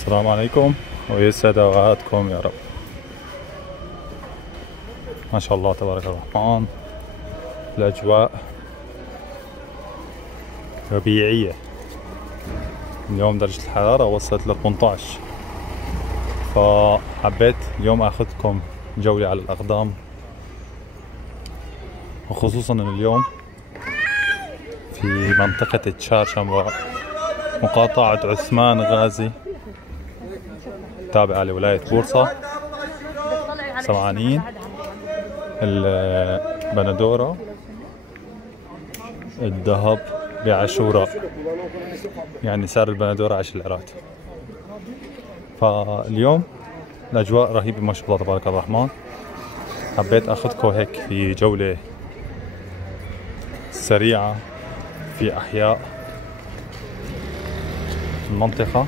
السلام عليكم ويسعد اوقاتكم يا رب. ما شاء الله تبارك الرحمن، الاجواء ربيعية. اليوم درجة الحرارة وصلت ل 18، فحبيت اليوم اخذكم جولة على الاقدام، وخصوصا اليوم في منطقة تشار شمراء، مقاطعة عثمان غازي تابعة لولاية بورصة. سمعانين، البندورة، الذهب بعاشوراء، يعني سعر البندورة 10 ليرات. فاليوم الأجواء رهيبة ما شاء الله تبارك الرحمن. حبيت أخذكم هيك في جولة سريعة في أحياء المنطقة،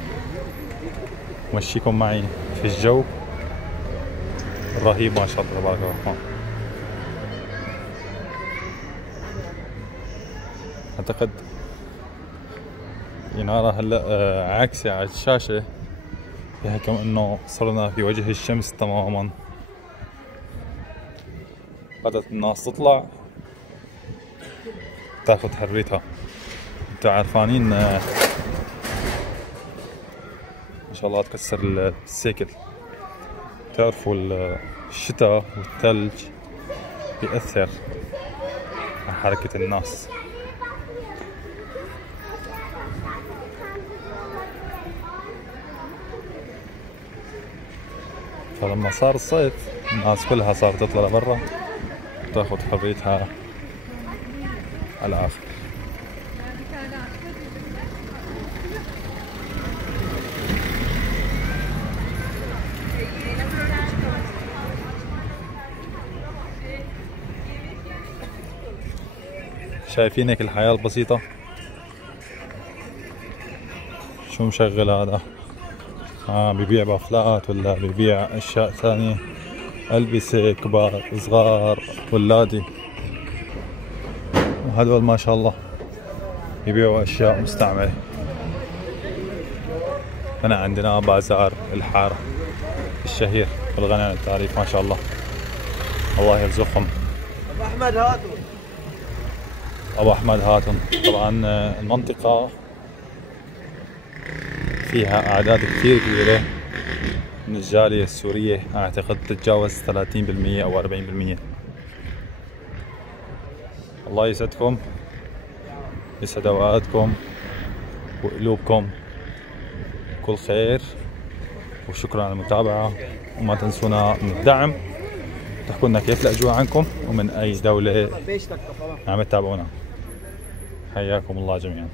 مشيكم معي في الجو الرهيب ما شاء الله تبارك الرحمن. أعتقد ينارة هلا عاكسة على الشاشة، فيها كم إنه صرنا في وجه الشمس تماما. بدأت الناس تطلع تاخذ حريتها. انتوا عارفانين ما شاء الله تكسر السيكل. تعرفوا الشتاء والثلج بيأثر على حركة الناس. فلما صار الصيف الناس كلها صارت تطلع لبرا وتاخذ حريتها على الآخر. شايفين هيك الحياة البسيطة؟ شو مشغل هذا؟ بيبيع بافلات ولا بيبيع اشياء ثانية، ألبسة، كبار صغار ولادي، وهدول ما شاء الله يبيعوا اشياء مستعملة. هنا عندنا بازار الحارة الشهير بالغنى عن التعريف ما شاء الله، الله يرزقهم. ابو احمد هاتم. طبعا المنطقة فيها اعداد كثير كبيرة من الجالية السورية، اعتقد تتجاوز 30% او 40%. الله يسعدكم، يسعد اوقاتكم وقلوبكم، كل خير، وشكرا على المتابعة. وما تنسونا من الدعم، تحكوا لنا كيف الاجواء عندكم ومن اي دولة عم تتابعونا. حياكم الله جميعا.